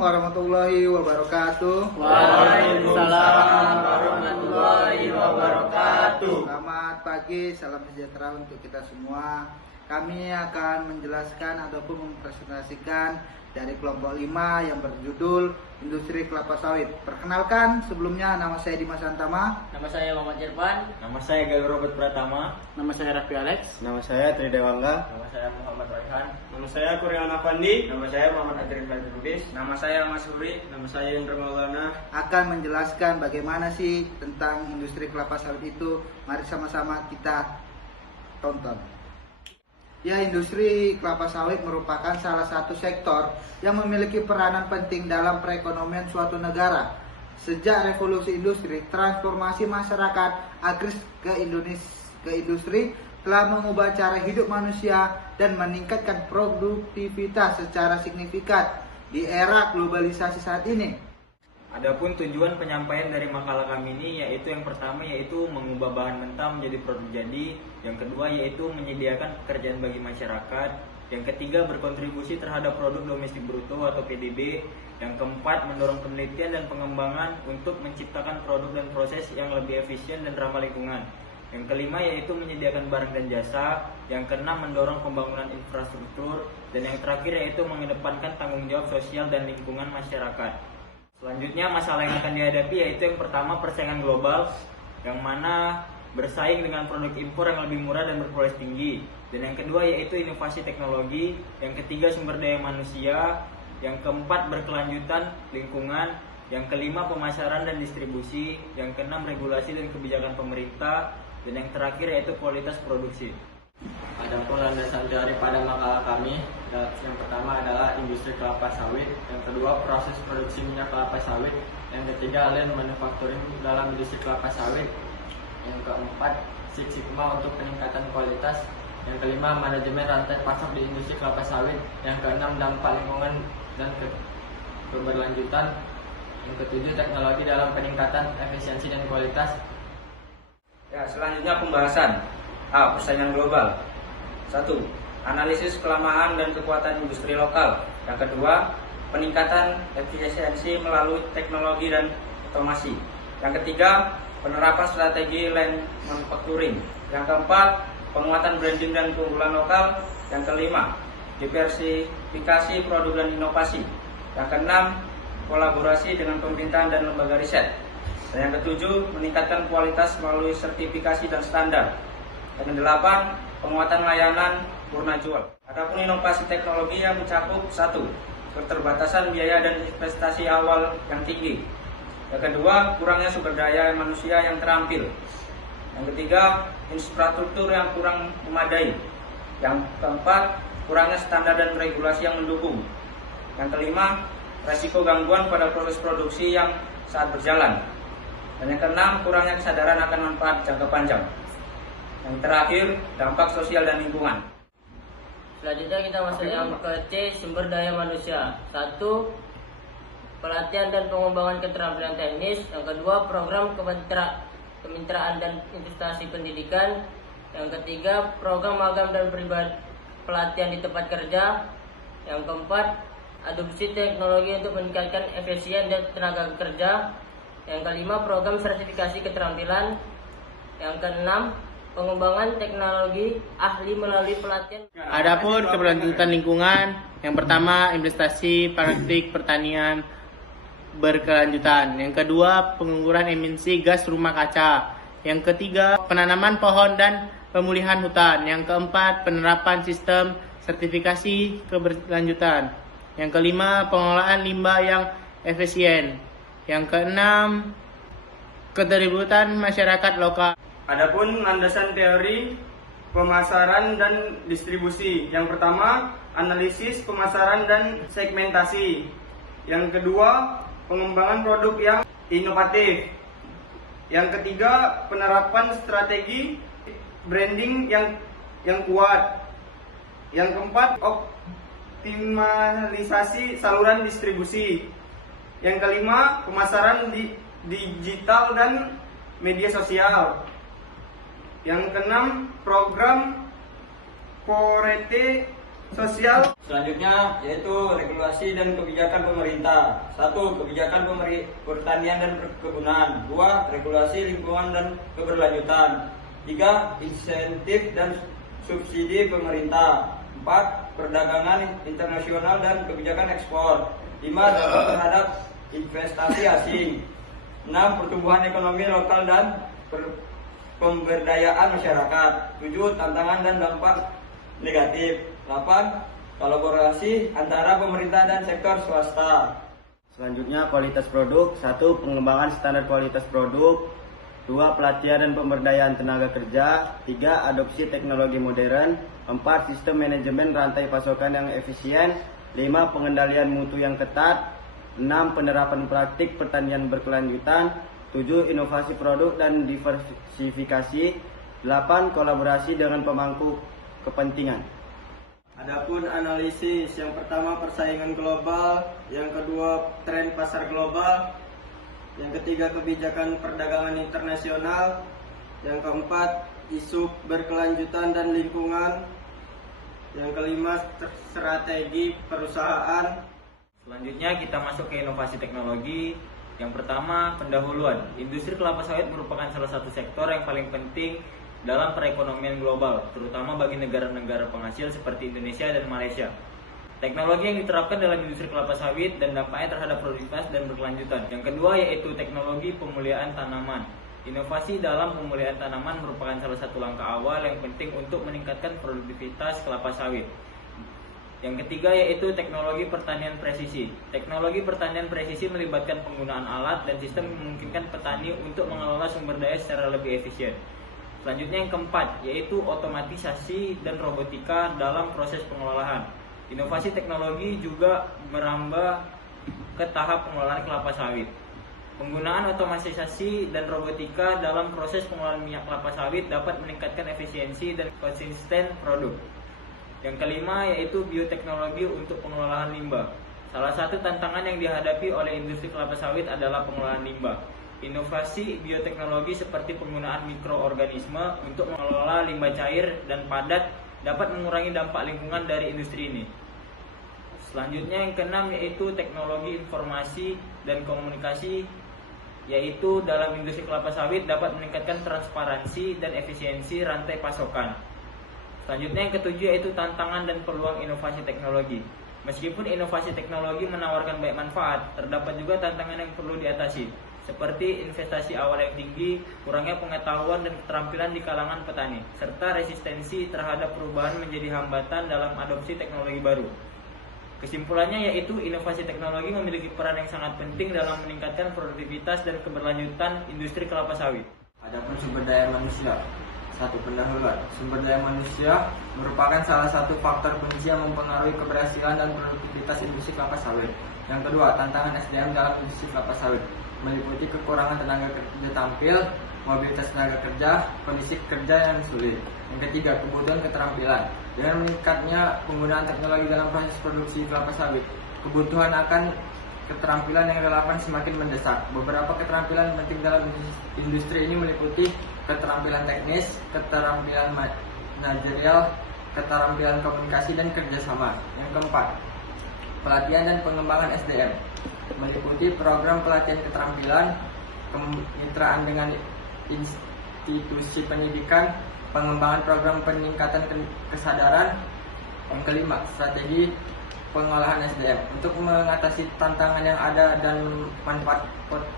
warahmatullahi wabarakatuh. Waalaikumsalam warahmatullahi wabarakatuh. Selamat pagi, salam sejahtera untuk kita semua. Kami akan menjelaskan ataupun mempresentasikan dari kelompok 5 yang berjudul Industri Kelapa Sawit. Perkenalkan, sebelumnya nama saya Dimas Antama. Nama saya Muhammad Irfan. Nama saya Galuh Robert Pratama. Nama saya Raffi Alex. Nama saya Tridewangga. Nama saya Muhammad Raihan. Nama saya Kurniawan Afandi. Nama saya Muhammad Adrian Lubis. Nama saya Mas Huri. Nama saya Indra Maulana. Akan menjelaskan bagaimana sih tentang industri kelapa sawit itu. Mari sama-sama kita tonton. Ya, industri kelapa sawit merupakan salah satu sektor yang memiliki peranan penting dalam perekonomian suatu negara. Sejak revolusi industri, transformasi masyarakat agris ke industri telah mengubah cara hidup manusia dan meningkatkan produktivitas secara signifikan di era globalisasi saat ini. Adapun tujuan penyampaian dari makalah kami ini yaitu yang pertama yaitu mengubah bahan mentah menjadi produk jadi, yang kedua yaitu menyediakan pekerjaan bagi masyarakat, yang ketiga berkontribusi terhadap produk domestik bruto atau PDB, yang keempat mendorong penelitian dan pengembangan untuk menciptakan produk dan proses yang lebih efisien dan ramah lingkungan. Yang kelima yaitu menyediakan barang dan jasa, yang keenam mendorong pembangunan infrastruktur, dan yang terakhir yaitu mengedepankan tanggung jawab sosial dan lingkungan masyarakat. Selanjutnya masalah yang akan dihadapi yaitu yang pertama persaingan global, yang mana bersaing dengan produk impor yang lebih murah dan berkualitas tinggi, dan yang kedua yaitu inovasi teknologi, yang ketiga sumber daya manusia, yang keempat berkelanjutan lingkungan, yang kelima pemasaran dan distribusi, yang keenam regulasi dan kebijakan pemerintah, dan yang terakhir yaitu kualitas produksi. Adapun landasan teori pada makalah kami, yang pertama adalah industri kelapa sawit, yang kedua proses produksi minyak kelapa sawit, yang ketiga lean manufacturing dalam industri kelapa sawit, yang keempat Six Sigma untuk peningkatan kualitas, yang kelima manajemen rantai pasok di industri kelapa sawit, yang keenam dampak lingkungan dan keberlanjutan, yang ketujuh teknologi dalam peningkatan efisiensi dan kualitas. Ya, selanjutnya pembahasan persaingan global. 1. Analisis kelemahan dan kekuatan industri lokal. Yang kedua, peningkatan efisiensi melalui teknologi dan otomasi. Yang ketiga, penerapan strategi lean manufacturing. Yang keempat, penguatan branding dan keunggulan lokal. Yang kelima, diversifikasi produk dan inovasi. Yang keenam, kolaborasi dengan pemerintahan dan lembaga riset. Dan yang ketujuh, meningkatkan kualitas melalui sertifikasi dan standar. Dan yang kedelapan, penguatan layanan purna jual. Adapun inovasi teknologi yang mencakup 1. Keterbatasan biaya dan investasi awal yang tinggi. Yang kedua, kurangnya sumber daya manusia yang terampil. Yang ketiga, infrastruktur yang kurang memadai. Yang keempat, kurangnya standar dan regulasi yang mendukung. Yang kelima, resiko gangguan pada proses produksi yang saat berjalan. Dan yang keenam, kurangnya kesadaran akan manfaat jangka panjang. Yang terakhir, dampak sosial dan lingkungan. Selanjutnya kita masuk yang ke C, sumber daya manusia. 1. Pelatihan dan pengembangan keterampilan teknis. Yang kedua, program kemitraan dan investasi pendidikan. Yang ketiga, program magang dan pelatihan di tempat kerja. Yang keempat, adopsi teknologi untuk meningkatkan efisien dan tenaga kerja. Yang kelima, program sertifikasi keterampilan. Yang keenam, pengembangan teknologi ahli melalui pelatihan. Adapun keberlanjutan lingkungan, yang pertama investasi praktik pertanian berkelanjutan. Yang kedua, pengurangan emisi gas rumah kaca. Yang ketiga, penanaman pohon dan pemulihan hutan. Yang keempat, penerapan sistem sertifikasi keberlanjutan. Yang kelima, pengelolaan limbah yang efisien. Yang keenam, keterlibatan masyarakat lokal. Adapun landasan teori pemasaran dan distribusi. Yang pertama, analisis pemasaran dan segmentasi. Yang kedua, pengembangan produk yang inovatif. Yang ketiga, penerapan strategi branding yang kuat. Yang keempat, optimalisasi saluran distribusi. Yang kelima, pemasaran digital dan media sosial. Yang keenam, program Corete sosial. Selanjutnya yaitu regulasi dan kebijakan pemerintah. 1. Kebijakan pertanian dan perkebunan. 2. Regulasi lingkungan dan keberlanjutan. 3. Insentif dan subsidi pemerintah. 4. Perdagangan internasional dan kebijakan ekspor. 5. Dampak terhadap investasi asing. 6. Pertumbuhan ekonomi lokal dan pemberdayaan masyarakat. 7. Tantangan dan dampak negatif. 8. Kolaborasi antara pemerintah dan sektor swasta. Selanjutnya kualitas produk. 1. Pengembangan standar kualitas produk. 2. Pelatihan dan pemberdayaan tenaga kerja. 3. Adopsi teknologi modern. 4. Sistem manajemen rantai pasokan yang efisien. 5. Pengendalian mutu yang ketat. 6. Penerapan praktik pertanian berkelanjutan. 7. Inovasi produk dan diversifikasi. 8. Kolaborasi dengan pemangku kepentingan. Adapun analisis, yang pertama persaingan global, yang kedua tren pasar global, yang ketiga kebijakan perdagangan internasional, yang keempat isu berkelanjutan dan lingkungan, yang kelima strategi perusahaan. Selanjutnya kita masuk ke inovasi teknologi. Yang pertama, pendahuluan. Industri kelapa sawit merupakan salah satu sektor yang paling penting dalam perekonomian global, terutama bagi negara-negara penghasil seperti Indonesia dan Malaysia. Teknologi yang diterapkan dalam industri kelapa sawit dan dampaknya terhadap produktivitas dan berkelanjutan. Yang kedua yaitu teknologi pemulihan tanaman. Inovasi dalam pemulihan tanaman merupakan salah satu langkah awal yang penting untuk meningkatkan produktivitas kelapa sawit. Yang ketiga yaitu teknologi pertanian presisi. Teknologi pertanian presisi melibatkan penggunaan alat dan sistem memungkinkan petani untuk mengelola sumber daya secara lebih efisien. Selanjutnya yang keempat yaitu otomatisasi dan robotika dalam proses pengolahan. Inovasi teknologi juga merambah ke tahap pengolahan kelapa sawit. Penggunaan otomatisasi dan robotika dalam proses pengolahan minyak kelapa sawit dapat meningkatkan efisiensi dan konsisten produk. Yang kelima yaitu bioteknologi untuk pengelolaan limbah. Salah satu tantangan yang dihadapi oleh industri kelapa sawit adalah pengelolaan limbah. Inovasi bioteknologi seperti penggunaan mikroorganisme untuk mengelola limbah cair dan padat dapat mengurangi dampak lingkungan dari industri ini. Selanjutnya yang keenam yaitu teknologi informasi dan komunikasi, yaitu dalam industri kelapa sawit dapat meningkatkan transparansi dan efisiensi rantai pasokan. Selanjutnya yang ketujuh yaitu tantangan dan peluang inovasi teknologi. Meskipun inovasi teknologi menawarkan banyak manfaat, terdapat juga tantangan yang perlu diatasi, seperti investasi awal yang tinggi, kurangnya pengetahuan dan keterampilan di kalangan petani, serta resistensi terhadap perubahan menjadi hambatan dalam adopsi teknologi baru. Kesimpulannya yaitu inovasi teknologi memiliki peran yang sangat penting dalam meningkatkan produktivitas dan keberlanjutan industri kelapa sawit. Adapun sumber daya manusia. 1. Pendahuluan. Sumber daya manusia merupakan salah satu faktor kunci yang mempengaruhi keberhasilan dan produktivitas industri kelapa sawit. Yang kedua, tantangan SDM dalam industri kelapa sawit meliputi kekurangan tenaga kerja tampil, mobilitas tenaga kerja, kondisi kerja yang sulit. Yang ketiga, kebutuhan keterampilan. Dengan meningkatnya penggunaan teknologi dalam proses produksi kelapa sawit, kebutuhan akan keterampilan yang relevan semakin mendesak. Beberapa keterampilan penting dalam industri ini meliputi keterampilan teknis, keterampilan manajerial, keterampilan komunikasi dan kerjasama. Yang keempat, pelatihan dan pengembangan SDM meliputi program pelatihan keterampilan, kemitraan dengan institusi pendidikan, pengembangan program peningkatan kesadaran. Yang kelima, strategi pengolahan SDM untuk mengatasi tantangan yang ada dan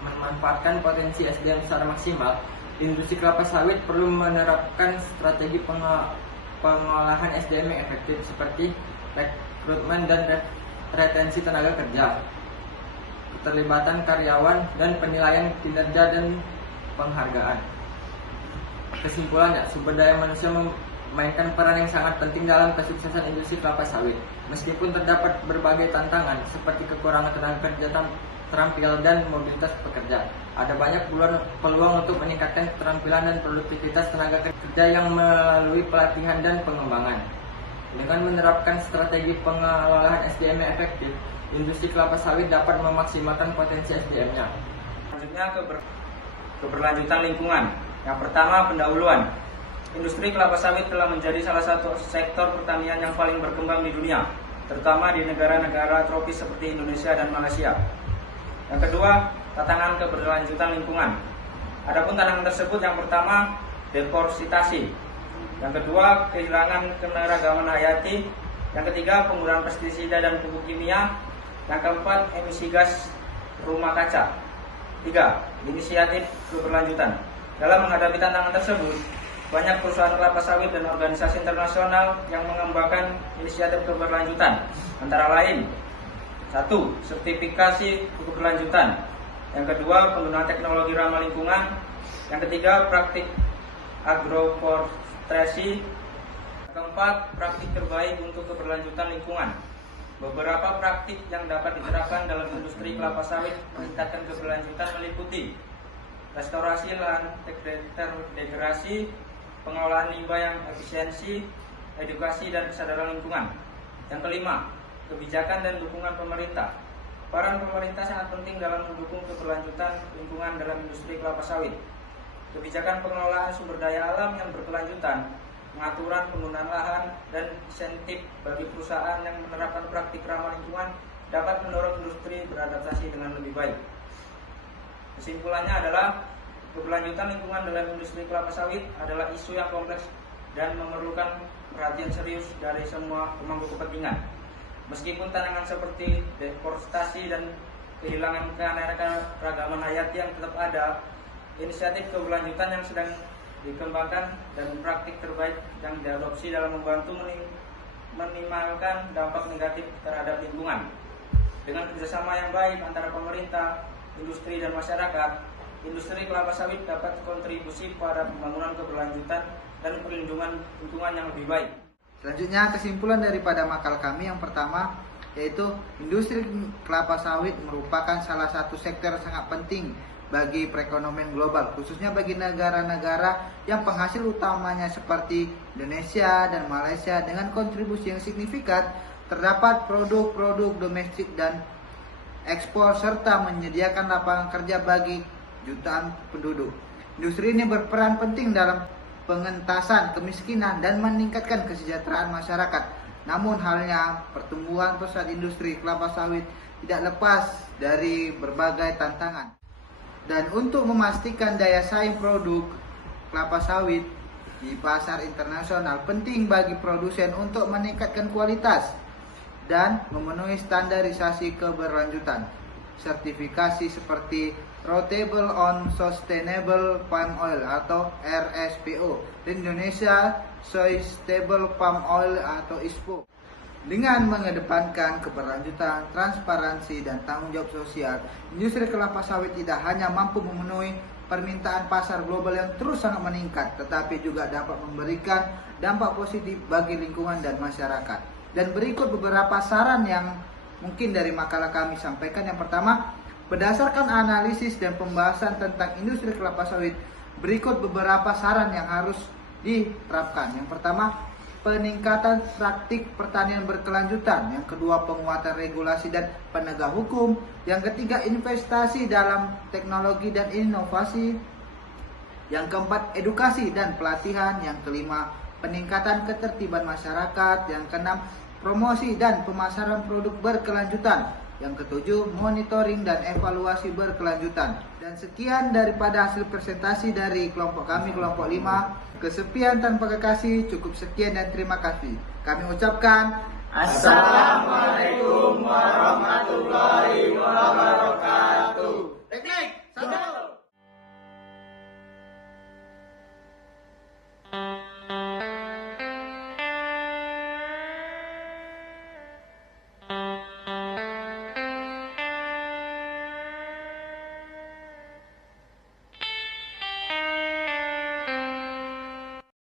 memanfaatkan potensi SDM secara maksimal. Industri kelapa sawit perlu menerapkan strategi pengolahan SDM yang efektif seperti rekrutmen dan retensi tenaga kerja, keterlibatan karyawan, dan penilaian kinerja dan penghargaan. Kesimpulannya, sumber daya manusia memainkan peran yang sangat penting dalam kesuksesan industri kelapa sawit. Meskipun terdapat berbagai tantangan seperti kekurangan tenaga kerja terampil dan mobilitas pekerja, ada banyak peluang untuk meningkatkan keterampilan dan produktivitas tenaga kerja yang melalui pelatihan dan pengembangan. Dengan menerapkan strategi pengelolaan SDM yang efektif, industri kelapa sawit dapat memaksimalkan potensi SDM-nya. Selanjutnya keberlanjutan lingkungan. Yang pertama, pendahuluan. industri kelapa sawit telah menjadi salah satu sektor pertanian yang paling berkembang di dunia, terutama di negara-negara tropis seperti Indonesia dan Malaysia. Yang kedua, tantangan keberlanjutan lingkungan. Adapun tantangan tersebut, yang pertama, deforestasi. Yang kedua, kehilangan keanekaragaman hayati. Yang ketiga, penggunaan pestisida dan pupuk kimia. Yang keempat, emisi gas rumah kaca. 3. Inisiatif keberlanjutan. Dalam menghadapi tantangan tersebut, banyak perusahaan kelapa sawit dan organisasi internasional yang mengembangkan inisiatif keberlanjutan. Antara lain, 1. Sertifikasi keberlanjutan. Yang kedua, penggunaan teknologi ramah lingkungan. Yang ketiga, praktik agroforestry. Keempat, praktik terbaik untuk keberlanjutan lingkungan. Beberapa praktik yang dapat diterapkan dalam industri kelapa sawit meningkatkan keberlanjutan meliputi restorasi lahan terdegradasi, pengelolaan limbah yang efisiensi, edukasi dan kesadaran lingkungan. Yang kelima, kebijakan dan dukungan pemerintah. Peran pemerintah sangat penting dalam mendukung keberlanjutan lingkungan dalam industri kelapa sawit. Kebijakan pengelolaan sumber daya alam yang berkelanjutan, pengaturan penggunaan lahan, dan insentif bagi perusahaan yang menerapkan praktik ramah lingkungan dapat mendorong industri beradaptasi dengan lebih baik. Kesimpulannya adalah keberlanjutan lingkungan dalam industri kelapa sawit adalah isu yang kompleks dan memerlukan perhatian serius dari semua pemangku kepentingan. Meskipun tantangan seperti deforestasi dan kehilangan keanekaragaman hayati yang tetap ada, inisiatif keberlanjutan yang sedang dikembangkan dan praktik terbaik yang diadopsi dalam membantu minimalkan dampak negatif terhadap lingkungan. Dengan kerjasama yang baik antara pemerintah, industri, dan masyarakat, industri kelapa sawit dapat kontribusi pada pembangunan keberlanjutan dan perlindungan lingkungan yang lebih baik. Selanjutnya, kesimpulan daripada makal kami yang pertama, yaitu industri kelapa sawit merupakan salah satu sektor yang sangat penting bagi perekonomian global, khususnya bagi negara-negara yang penghasil utamanya seperti Indonesia dan Malaysia dengan kontribusi yang signifikan terdapat produk-produk domestik dan ekspor serta menyediakan lapangan kerja bagi jutaan penduduk. Industri ini berperan penting dalam pengentasan kemiskinan dan meningkatkan kesejahteraan masyarakat. Namun halnya pertumbuhan pesat industri kelapa sawit tidak lepas dari berbagai tantangan. Dan untuk memastikan daya saing produk kelapa sawit di pasar internasional, penting bagi produsen untuk meningkatkan kualitas dan memenuhi standarisasi keberlanjutan. Sertifikasi seperti Routable on Sustainable Palm Oil atau RSPO, Indonesia Sustainable Palm Oil atau ISPO. Dengan mengedepankan keberlanjutan, transparansi, dan tanggung jawab sosial, industri kelapa sawit tidak hanya mampu memenuhi permintaan pasar global yang terus sangat meningkat, tetapi juga dapat memberikan dampak positif bagi lingkungan dan masyarakat. Dan berikut beberapa saran yang mungkin dari makalah kami sampaikan. Yang pertama, berdasarkan analisis dan pembahasan tentang industri kelapa sawit, berikut beberapa saran yang harus diterapkan. Yang pertama, peningkatan praktik pertanian berkelanjutan. Yang kedua, penguatan regulasi dan penegak hukum. Yang ketiga, investasi dalam teknologi dan inovasi. Yang keempat, edukasi dan pelatihan. Yang kelima, peningkatan ketertiban masyarakat. Yang keenam, promosi dan pemasaran produk berkelanjutan. Yang ketujuh, monitoring dan evaluasi berkelanjutan. Dan sekian daripada hasil presentasi dari kelompok kami, kelompok 5. Kesepian tanpa kekasih, cukup sekian dan terima kasih. Kami ucapkan Assalamualaikum warahmatullahi wabarakatuh. Teknik, satu.